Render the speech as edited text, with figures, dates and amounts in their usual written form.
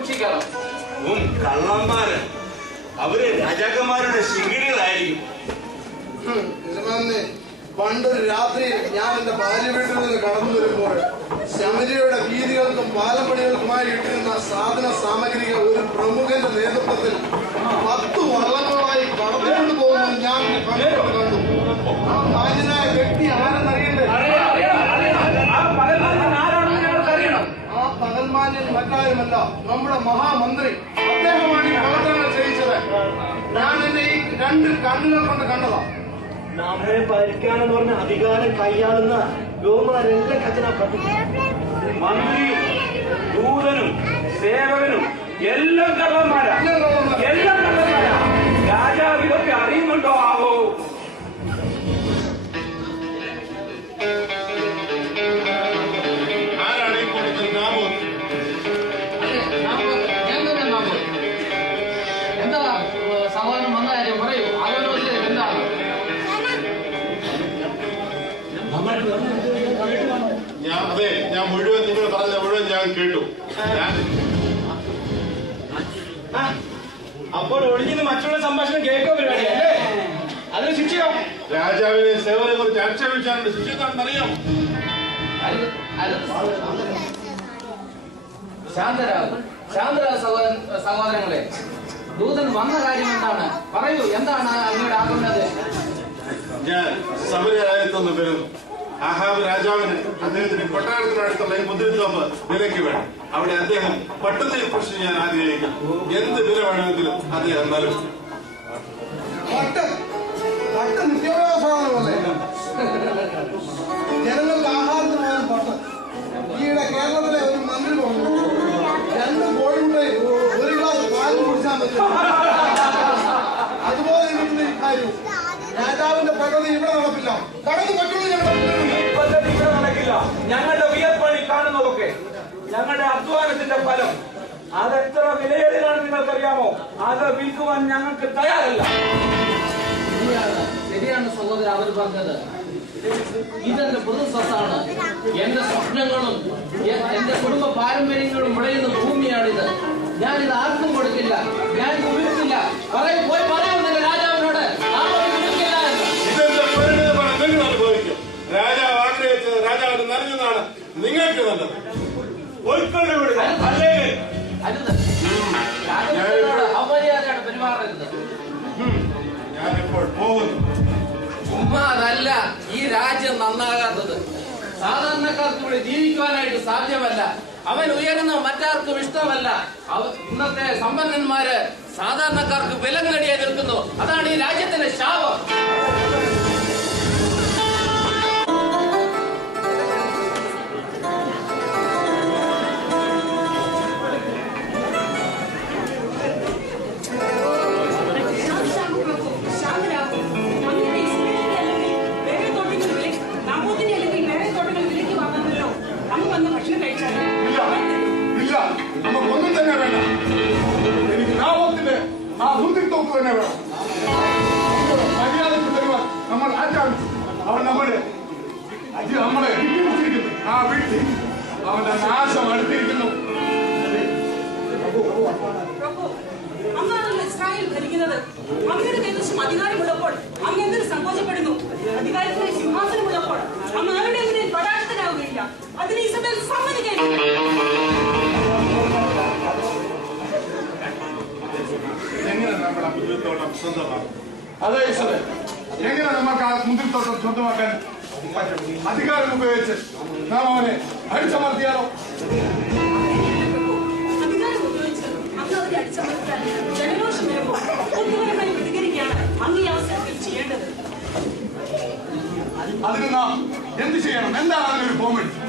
സൂക്ഷിക്കണം. കള്ളന്മാര് അവര് രാജാക്കന്മാരുടെ ശിങ്കിടികളായിരിക്കും. പണ്ടൊരു രാത്രി ഞാൻ എന്റെ ഭാര്യ വീട്ടിൽ നിന്ന് കടന്നു വരുമ്പോൾ ശമരിയുടെ വീതികൾക്കും പാലപ്പണികൾക്കുമായി ഇട്ടിരുന്ന സാധന സാമഗ്രികൾ ഒരു പ്രമുഖന്റെ നേതൃത്വത്തിൽ 10 വള്ളങ്ങളായി കടത്തിക്കൊണ്ടു പോകുന്നത് ഞാൻ കണ്ടു. ആ മാന്യനായ വ്യക്തി ആരെന്നറിയണ്ടേ? ആ പകൽമാന്യൻ മറ്റാരുമല്ല, നമ്മുടെ മഹാമന്ത്രി. അദ്ദേഹമാണ് ഈ പ്രവർത്തനങ്ങൾ ചെയ്യിച്ചത്. ഞാൻ എന്റെ ഈ 2 കണ്ണുകൾ കൊണ്ട് കണ്ടതാ. നമ്മളെ ഭരിക്കാനെന്ന് പറഞ്ഞ അധികാരം കൈയാളുന്ന ഖജനാപതി മന്ത്രിയും ദൂതനും സേവകനും എല്ലാം കള്ളന്മാരാ. രാജാവ് ഇതൊക്കെ അറിയുന്നുണ്ടോ ആവോ? എന്താ സഹോദരൻ വന്ന കാര്യം പറയൂ. ആലോചന എന്താണ്? ഞാൻ മുഴുവൻ നിങ്ങൾ പറഞ്ഞ മുഴുവൻ ഞാൻ കേട്ടു. അപ്പോൾ ഒഴിഞ്ഞു മറ്റുള്ള സംഭാഷണം കേൾക്കോ പരിപാടിയല്ലേ? അതിന് ശിക്ഷയോ? രാജാവിനെ സേവനെ കുറിച്ച് ആക്ഷേപിച്ചാണ് ശിക്ഷ അറിയാം. സഹോദരങ്ങളെ, ദൂതൻ വന്ന കാര്യം എന്താണ്? പറയൂ, എന്താണ് അങ്ങയുടെ ആകുന്നത്? ഞാൻ സമരരാജ്യത്തൊന്ന് വരുന്നു. ആഹാബ് രാജാവിന് അദ്ദേഹത്തിന് കൊട്ടാരത്തിനടുത്തുള്ള ഈ മുദ്രത്തോമ്പ് വിലയ്ക്ക് വേണം. അവിടെ അദ്ദേഹം പട്ടുതീ കുറിച്ച് ഞാൻ ആഗ്രഹിക്കുന്നു. എന്ത് വില വേണമെങ്കിലും അദ്ദേഹം നൽകും. ജനങ്ങൾക്ക് ആഹാരത്തിന് പോകാൻ പട്ടം. ഈയിടെ കേരളത്തിലെ ഒരു മന്ത്രി പറഞ്ഞു 2 കോഴിമുട്ടയും 1 ഗ്ലാസ് പാലും കുടിച്ചാൽ പറ്റും. അതുപോലെ ഇരിക്കുന്ന ഈ കാര്യം രാജാവിന്റെ പദ്ധതി ഇവിടെ നടപ്പില്ല. കടന്നു പദ്ധതി ഇവിടെ നടക്കില്ല. ഞങ്ങളുടെ വിയർപ്പണി കാണുന്നതൊക്കെ ഞങ്ങളുടെ അധ്വാനത്തിന്റെ ഫലം. അതെത്ര വിലയേറിയതാണ് നിങ്ങൾക്കറിയാമോ? അത് വിൽക്കുവാൻ ഞങ്ങൾക്ക് തയ്യാറല്ല. ശരിയാണ് സഹോദരൻ അവർ പറഞ്ഞത്. ഇതെന്റെ പൊതു സ്വത്താണ്. എന്റെ സ്വപ്നങ്ങളും എന്റെ കുടുംബ പാരമ്പര്യങ്ങളും വിളയുന്ന ഭൂമിയാണിത്. ഞാനിത് ആർക്കും കൊടുക്കില്ല. ഞാൻ ഉപയോഗിക്കില്ല. പോയി പറയാമെന്നല്ല രാജാവിനോട്. ഇതെന്താ പരിണിതമാണ് നിങ്ങൾ അനുഭവിക്കും. രാജാവ് ആഗ്രഹിച്ചത് രാജാവിന് നൽകുന്നതാണ് നിങ്ങൾക്ക് നല്ലത്. അമര്യാദയാണ് പെരുമാറരുത്. ഞാനിപ്പോൾ പോകുന്നു. ചുമ്മാ അതല്ല ഈ രാജ്യം നന്നാകാത്തത്. സാധാരണക്കാർക്ക് ഇവിടെ ജീവിക്കുവാനായിട്ട് സാധ്യമല്ല. അവൻ ഉയരുന്ന മറ്റാർക്കും ഇഷ്ടമല്ല. ഇന്നത്തെ സമ്പന്നന്മാര് സാധാരണക്കാർക്ക് വിലങ്ങടിയെ നിൽക്കുന്നു. അതാണ് ഈ രാജ്യത്തിന്റെ ശാപം. നമുക്കൊന്നും തന്നെ വേണ്ട. എനിക്ക് ലാഭത്തിന്റെ ആ മുന്തിരിത്തോക്ക് തന്നെ വേണം. മര്യാദക്ക് തരുവാൻ നമ്മൾ ആചാരിച്ചു. അവൻ നമ്മളെ വിട്ടിരിക്കുന്നു. ആ വീട്ടിൽ അവന്റെ നാശം അടുത്തിരിക്കുന്നു. അങ്ങാണല്ലോ ഇസ്രായേൽ ഭരിക്കുന്നത്. അങ്ങയുടെ കൈവശം അധികാരമുള്ളപ്പോൾ അങ്ങ് എന്തിന് സങ്കോചപ്പെടുന്നു? അധികാരത്തിന് സിംഹാസനമുള്ളപ്പോൾ അങ്ങ് ആരുടെ എങ്ങനെ പരാജിതനാവുകയില്ല. അതിന് ഇസബേൽ സമ്മതിക്കില്ല. എങ്ങനെ നമ്മൾ ആ മുന്തിരിത്തോട്ടം സ്വന്തമാക്കും? അതെ ഇസബേൽ, എങ്ങനെ നമുക്ക് ആ മുന്തിരിത്തോട്ടം സ്വന്തമാക്കാൻ പറ്റും? അധികാരം ഉപയോഗിച്ച് നാം അവനെ അടിച്ചമർത്തിയാലോ? അധികാരം ഉപയോഗിച്ച് അങ്ങ് അവരെ അടിച്ചമർത്താൻ ജനരോഷം വരുമ്പോൾ ബുദ്ധിപരമായി പ്രതികരിക്കുകയാണ് അങ്ങ് ഈ അവസരത്തിൽ ചെയ്യേണ്ടത്. അതിന് നാം എന്ത് ചെയ്യണം? എന്താണ് അതിനൊരു ഫോർമാലിറ്റി?